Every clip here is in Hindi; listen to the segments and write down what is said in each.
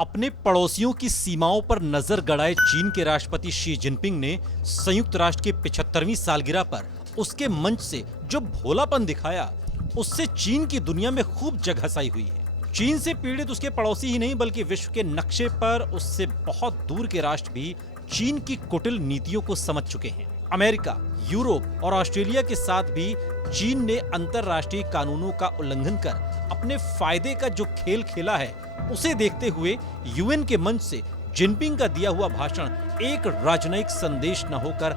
अपने पड़ोसियों की सीमाओं पर नजर गड़ाए चीन के राष्ट्रपति शी जिनपिंग ने संयुक्त राष्ट्र की 75वीं सालगिरह पर उसके मंच से जो भोलापन दिखाया, उससे चीन की दुनिया में खूब जगहंसाई हुई है। चीन से पीड़ित उसके पड़ोसी ही नहीं बल्कि विश्व के नक्शे पर उससे बहुत दूर के राष्ट्र भी चीन की कुटिल नीतियों को समझ चुके हैं। अमेरिका, यूरोप और ऑस्ट्रेलिया के साथ भी चीन ने अंतरराष्ट्रीय कानूनों का उल्लंघन कर अपने फायदे का जो खेल खेला है, उसे देखते हुए यूएन के मंच से जिनपिंग का दिया हुआ भाषण एक राजनयिक संदेश न होकर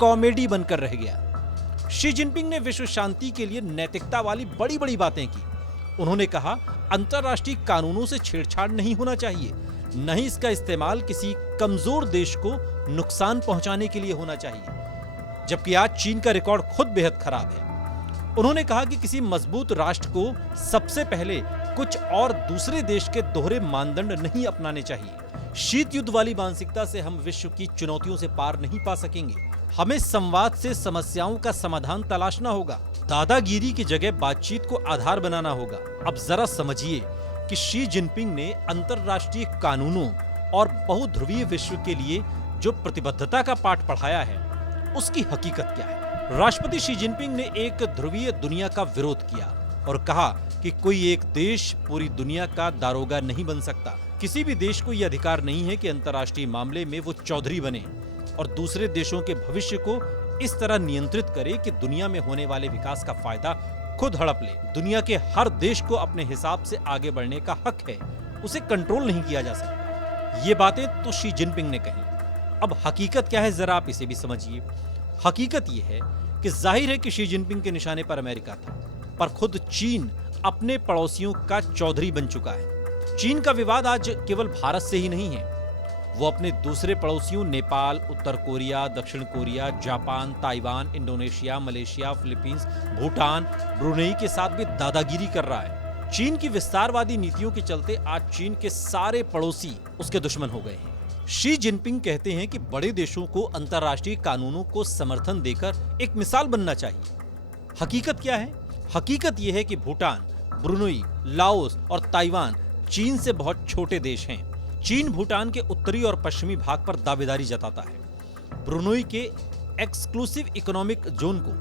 कॉमेडी बनकर रह गया। शी जिनपिंग ने विश्व शांति के लिए नैतिकता वाली बड़ी बड़ी बातें की। उन्होंने कहा, अंतरराष्ट्रीय कानूनों से छेड़छाड़ नहीं होना चाहिए, न ही इसका इस्तेमाल किसी कमजोर देश को नुकसान पहुंचाने के लिए होना चाहिए। जबकि आज चीन का रिकॉर्ड खुद बेहद खराब है। उन्होंने कहा कि किसी मजबूत राष्ट्र को सबसे पहले कुछ और दूसरे देश के दोहरे मानदंड नहीं अपनाने चाहिए। शीत युद्ध वाली मानसिकता से हम विश्व की चुनौतियों से पार नहीं पा सकेंगे। हमें संवाद से समस्याओं का समाधान तलाशना होगा। दादागिरी की जगह बातचीत को आधार बनाना होगा। अब जरा समझिए कि शी जिनपिंग ने अंतरराष्ट्रीय कानूनों और बहुध्रुवीय विश्व के लिए जो प्रतिबद्धता का पाठ पढ़ाया है, उसकी हकीकत क्या है। राष्ट्रपति शी जिनपिंग ने एक ध्रुवीय दुनिया का विरोध किया और कहा कि कोई एक देश पूरी दुनिया का दारोगा नहीं बन सकता। किसी भी देश को यह अधिकार नहीं है कि अंतर्राष्ट्रीय मामले में वो चौधरी बने और दूसरे देशों के भविष्य को इस तरह नियंत्रित करे कि दुनिया में होने वाले विकास का फायदा खुद हड़प ले। दुनिया के हर देश को अपने हिसाब से आगे बढ़ने का हक है, उसे कंट्रोल नहीं किया जा सकता। ये बातें तो शी जिनपिंग ने कही। अब हकीकत क्या है, जरा आप इसे भी समझिए। हकीकत यह है कि जाहिर है कि शी जिनपिंग के निशाने पर अमेरिका था, पर खुद चीन अपने पड़ोसियों का चौधरी बन चुका है। चीन का विवाद आज केवल भारत से ही नहीं है, वो अपने दूसरे पड़ोसियों नेपाल, उत्तर कोरिया, दक्षिण Korea, Japan, Taiwan, Indonesia, Malaysia, Philippines, Bhutan, Brunei के साथ भी दादागिरी कर रहा है। चीन की विस्तारवादी नीतियों के चलते आज चीन के सारे पड़ोसी उसके दुश्मन हो गए हैं। शी जिनपिंग कहते हैं कि बड़े देशों को अंतरराष्ट्रीय कानूनों को समर्थन देकर एक मिसाल बनना चाहिए। हकीकत क्या है? हकीकत यह है कि भूटान, ब्रुनेई, लाओस और ताइवान चीन से बहुत छोटे देश हैं। चीन भूटान के उत्तरी और पश्चिमी भाग पर दावेदारी जताता है। ब्रुनेई के एक्सक्लूसिव इकोनॉमिक जोन को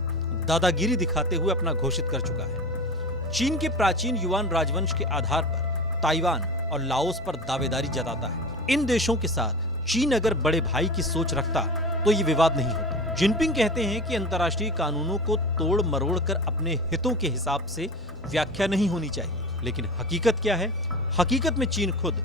दादागिरी दिखाते हुए अपना घोषित कर चुका है। चीन के प्राचीन युआन राजवंश के आधार पर ताइवान और लाओस पर दावेदारी जताता है। इन देशों के साथ चीन अगर बड़े भाई की सोच रखता तो ये विवाद नहीं होता। जिनपिंग कहते हैं कि अंतर्राष्ट्रीय कानूनों को तोड़ मरोड़ कर अपने हितों के हिसाब से व्याख्या नहीं होनी चाहिए। लेकिन हकीकत क्या है? हकीकत में चीन खुद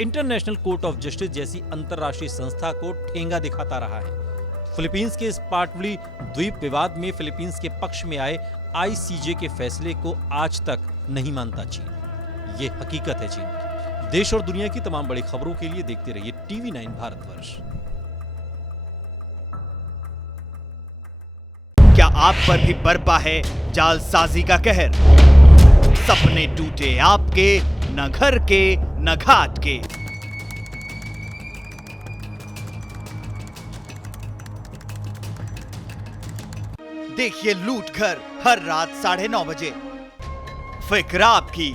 इंटरनेशनल कोर्ट ऑफ जस्टिस जैसी अंतर्राष्ट्रीय संस्था को ठेंगा दिखाता रहा है। फिलीपींस के स्पार्टली द्वीप विवाद में फिलीपींस के पक्ष में आए आईसीजे के फैसले को आज तक नहीं मानता चीन। ये हकीकत है चीन की। देश और दुनिया की तमाम बड़ी खबरों के लिए देखते रहिए TV9 भारतवर्ष। क्या आप पर भी बरपा है जालसाजी का कहर? सपने टूटे आपके, न घर के न घाट के। देखिए लूट घर हर रात 9:30 बजे। फिक्र आपकी,